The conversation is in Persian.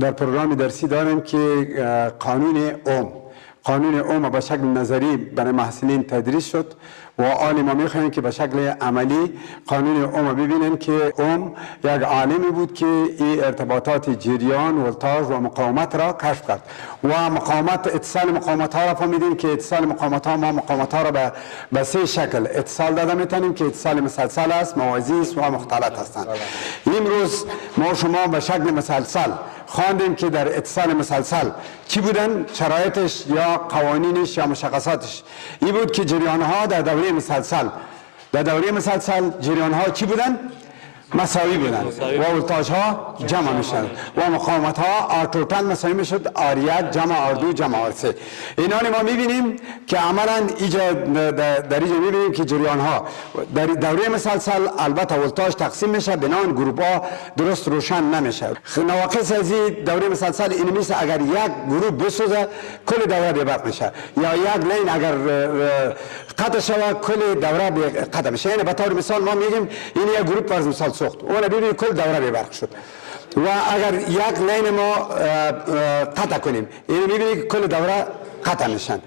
در پروگرام درسی داریم که قانون اوم به شکل نظری برای محصلین تدریس شد و آن ما میخواهیم که به شکل عملی قانون اوم ببینن که اوم یک عالمی بود که این ارتباطات جریان، ولتاژ و مقاومت را کشف کرد و مقاومت، اتصال مقاومت ها را فهمیدیم که اتصال مقاومت ها، ما مقاومت ها را به سه شکل اتصال داده میتونیم که اتصال مسلسل است، موازی است و مختلط هستند. امروز ما شما به شکل مسلسل خواندیم که در اتصال مسلسل چی بودن؟ شرایطش یا قوانینش یا مشخصاتش این بود که جریان ها در دوره مسلسل جریان ها چی بودن؟ مساوی بودن و ولتاژ ها جمع میشد و مقاومت ها آر توتال مساوی میشد R1 جمع R2 جمع R3. اینان ما میبینیم که عملا در اینجا میبینیم که جریان ها در دوره مسلسل البته ولتاژ تقسیم میشه بنان گروپ ها درست روشن نمیشه. نواقص از دوره مسلسل این میشه اگر یک گروپ بسوزه کل دوره بی‌برق میشه یا یک لین اگر قطع شود کل دوره قطع میشه. یعنی به طور مثال ما میگیم این یک گروپ فرض مثال سوخت اون ببینید کل دوره بی‌برق شد و اگر یک لین ما قطع کنیم این میبینید کل دوره قطع میشن.